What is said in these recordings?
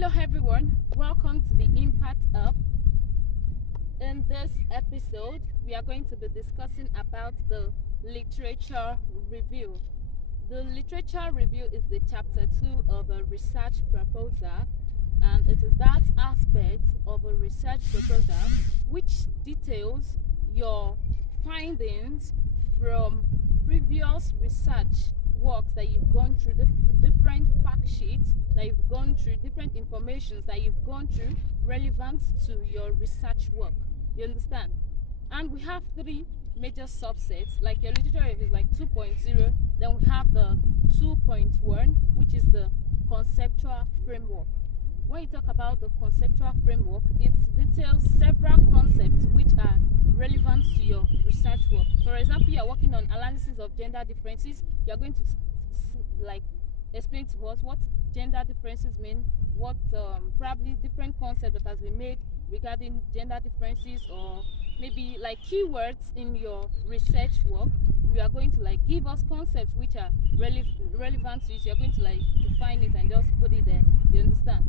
Hello everyone, welcome to the Impact Up. In this episode, we are going to be discussing about the literature review. The literature review is the chapter 2 of a research proposal, and it is that aspect of a research proposal which details your findings from previous research works that you've gone through, the different fact sheets that you've gone through, different informations that you've gone through relevant to your research work. You understand? And we have three major subsets. Like your literature review is like 2.0, then we have the 2.1, which is the conceptual framework. When you talk about the conceptual framework, it details several concepts which are relevant to your research work. For example, you are working on analysis of gender differences. You are going to like explain to us what gender differences mean, what probably different concept that has been made regarding gender differences, or maybe like keywords in your research work. You are going to like give us concepts which are relevant to it. You are going to like define it and just put it there. You understand?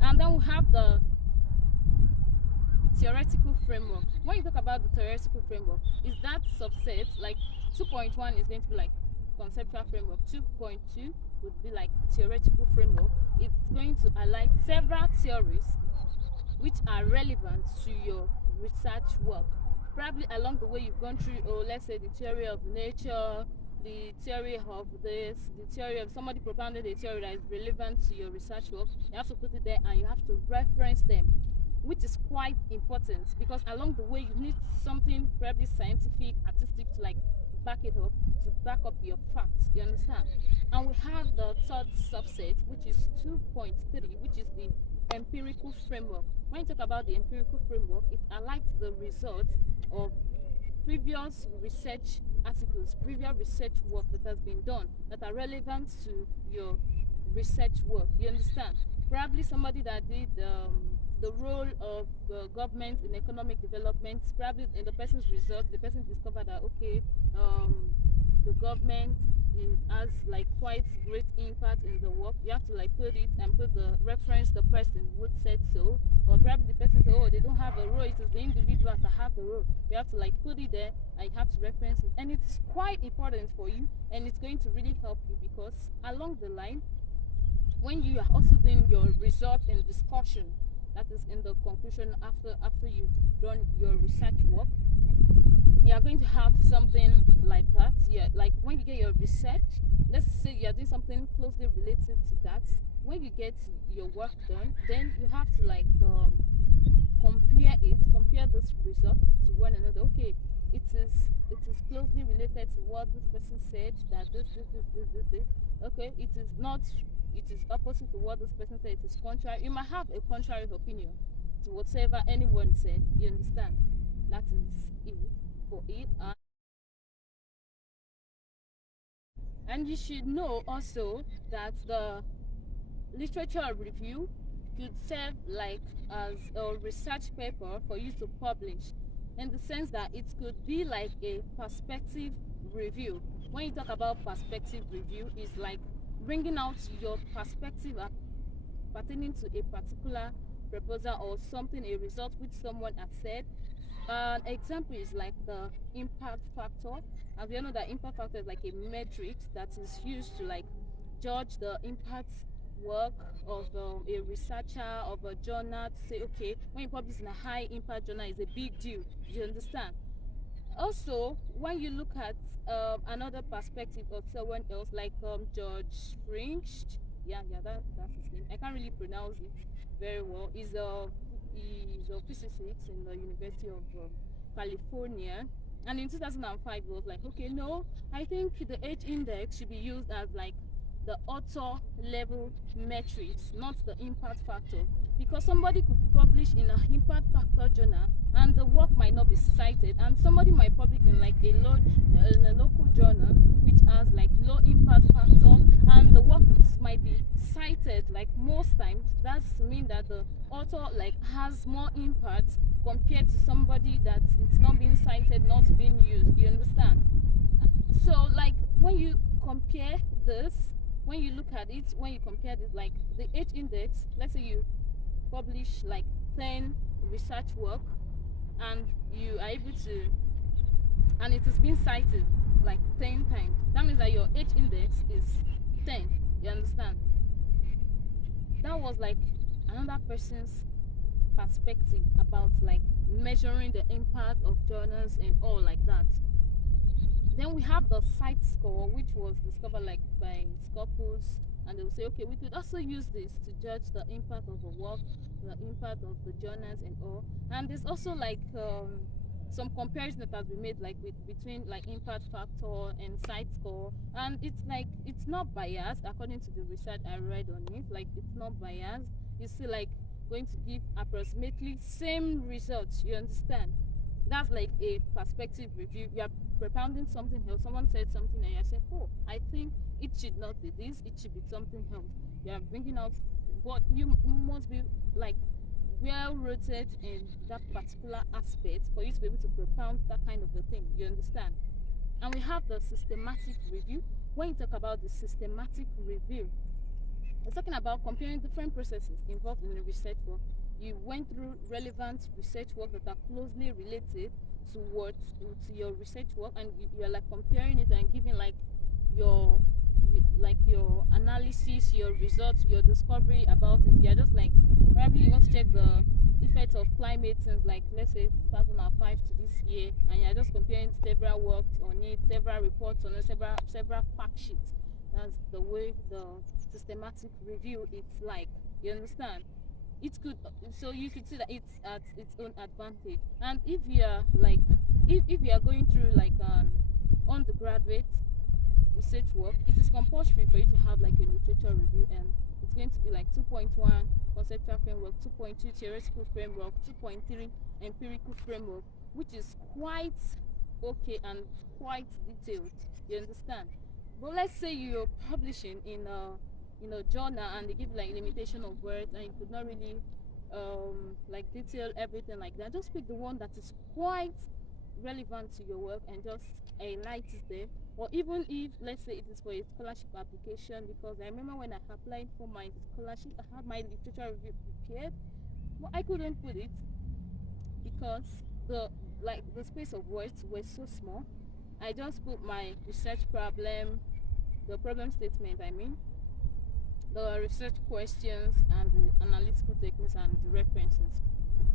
And then we have the theoretical framework. When you talk about the theoretical framework, is that subset like 2.1 is going to be like conceptual framework, 2.2 would be like theoretical framework. It's going to highlight several theories which are relevant to your research work. Probably along the way you've gone through, let's say the theory of nature, the theory of this, the theory of somebody propounded a theory that is relevant to your research work. You have to put it there and you have to reference them, which is quite important because along the way you need something probably scientific, artistic to like back it up, to back up your facts. You understand? And we have the third subset, which is 2.3, which is the empirical framework. When you talk about the empirical framework, it highlights the results of previous research articles, previous research work that has been done that are relevant to your research work. You understand? Probably somebody that did the role of government in economic development, probably in the person's result, the person discovered that okay, the government has like quite great impact in the work. You have to like put it and put the reference the person would said so, or probably the person said, oh, they don't have a role, it is the individuals that have the role. You have to like put it there and you have to reference it, and it's quite important for you, and it's going to really help you because along the line, when you are also doing your result and discussion, that is in the conclusion after you've done your research work, you are going to have something like that. Yeah, like when you get your research, let's say you are doing something closely related to that. When you get your work done, then you have to like compare this result to one another. Okay, it is closely related to what this person said, that this. Okay, it is not, it is opposite to what this person said, it is contrary. You might have a contrary opinion to whatever anyone said. You understand? That is it for it. And you should know also that the literature review could serve like as a research paper for you to publish, in the sense that it could be like a perspective review. When you talk about perspective review, it's like bringing out your perspective pertaining to a particular proposal or something, a result which someone has said. An example is like the impact factor. As you know, that impact factor is like a metric that is used to like judge the impact work of a researcher, of a journal, to say okay, when you publish in a high impact journal, is a big deal. You understand? Also, when you look at another perspective of someone else, like George Fringe, that's his name. I can't really pronounce it very well. He's a physicist in the University of California, and in 2005 he was like, okay, no, I think the age index should be used as like the author level metrics, not the impact factor, because somebody could publish in an impact factor journal and the work might not be cited, and somebody might publish in like a local journal which has like low impact factor, and the work might be cited like most times. That's mean that the author like has more impact compared to somebody that it's not being cited, not being used. You understand? So like when you compare this, when you look at it, when you compare it, like the H index, let's say you publish like 10 research work and you are able to, and it is being cited like 10 times, that means that your H index is 10. You understand? That was like another person's perspective about like measuring the impact of journals and all like that. Then we have the site score, which was discovered like by Scopus, and they'll say, okay, we could also use this to judge the impact of a work, the impact of the journals and all. And there's also like some comparison that has been made like between like impact factor and site score, and it's like it's not biased according to the research I read on it. Like it's not biased. It's still like going to give approximately same results. You understand? That's like a perspective review. You are propounding something else. Someone said something and you say, oh, I think it should not be this, it should be something else. You are bringing out what you must be like well rooted in that particular aspect for you to be able to propound that kind of a thing. You understand? And we have the systematic review. When you talk about the systematic review, it's talking about comparing different processes involved in the research work. You went through relevant research work that are closely related to your research work, and you're like comparing it and giving like your your analysis, your results, your discovery about it. You're just like probably you want to check the effect of climate since like let's say 2005 to this year, and you're just comparing several works on it, several reports on it, several fact sheets. That's the way the systematic review it's like. You understand? It could, so you could see that it's at its own advantage. And if you are like if you are going through like undergraduate research work, it is compulsory for you to have like a literature review, and it's going to be like 2.1 conceptual framework, 2.2 theoretical framework, 2.3 empirical framework, which is quite okay and quite detailed. You understand? But let's say you're publishing in a journal and they give like limitation of words and you could not really like detail everything like that. Just pick the one that is quite relevant to your work and just highlight it there. Or even if let's say it is for a scholarship application, because I remember when I applied for my scholarship I had my literature review prepared, but I couldn't put it because the space of words was so small. I just put my research problem, the problem statement, I mean, the research questions and the analytical techniques and the references.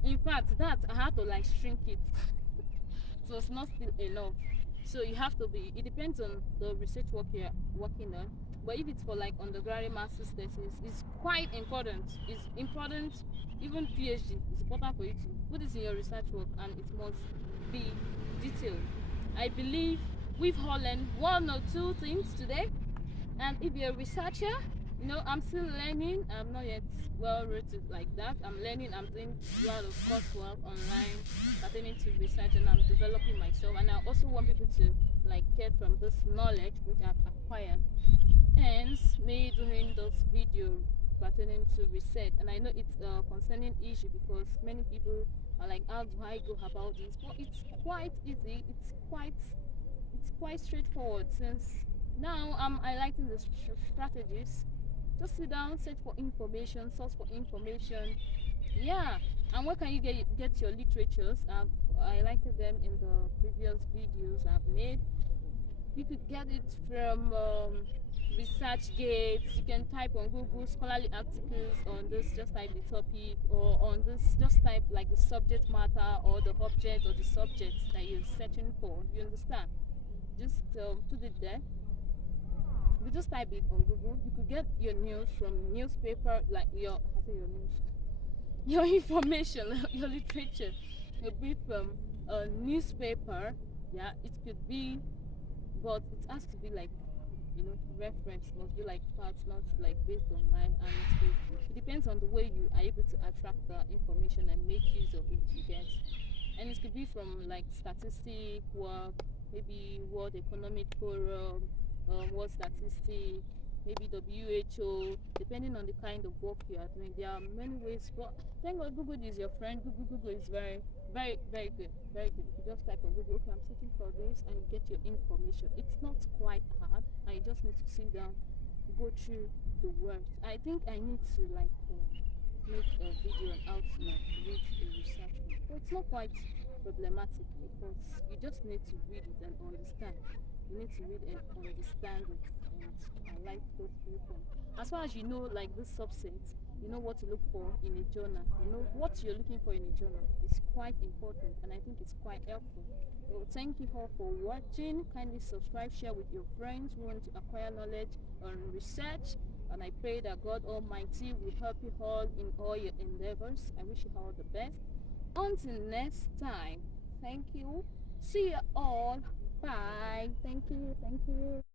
In fact, that I had to like shrink it. It was not still enough. So you have to be, it depends on the research work you're working on. But if it's for like undergraduate master's thesis, it's quite important. It's important, even PhD, it's important for you to put this in your research work and it must be detailed. I believe we've all learned one or two things today. And if you're a researcher, you know, I'm still learning. I'm not yet well rooted like that. I'm learning. I'm doing a lot of coursework online pertaining to research, and I'm developing myself. And I also want people to like get from this knowledge which I've acquired. Hence, me doing this video pertaining to research. And I know it's a concerning issue because many people are like, how do I go about this? But it's quite easy. It's quite straightforward since now I'm highlighting the strategies. Just sit down, search for information, source for information. Yeah, and where can you get your literatures? I've highlighted them in the previous videos I've made. You could get it from ResearchGate. You can type on Google scholarly articles on this, just type the topic, or on this, just type like the subject matter or the object or the subject that you're searching for. You understand? Just put it there. You just type it on Google. You could get your news from newspaper, like your your information, your literature. Could be from a newspaper. Yeah, it could be, but it has to be like, you know, reference must be like facts, not like based online, and it depends on the way you are able to attract the information and make use of it. You get, and it could be from like statistic work, maybe World Economic Forum, World Statistic, maybe WHO, depending on the kind of work you are doing. There are many ways, but thank God Google is your friend. Google is very, very, very good. Very good. You just type on Google, okay, I'm searching for this, and you get your information. It's not quite hard, and you just need to sit down go through the words. I think I need to like make a video on how to like read a research book. But it's not quite problematic because you just need to read it and understand. You need to read and understand it, and I like those few things. As far as you know, like this subset, you know what to look for in a journal. You know what you're looking for in a journal is quite important, and I think it's quite helpful. So thank you all for watching. Kindly subscribe, share with your friends who want to acquire knowledge on research. And I pray that God Almighty will help you all in all your endeavors. I wish you all the best. Until next time, thank you. See you all. Bye. Thank you. Thank you.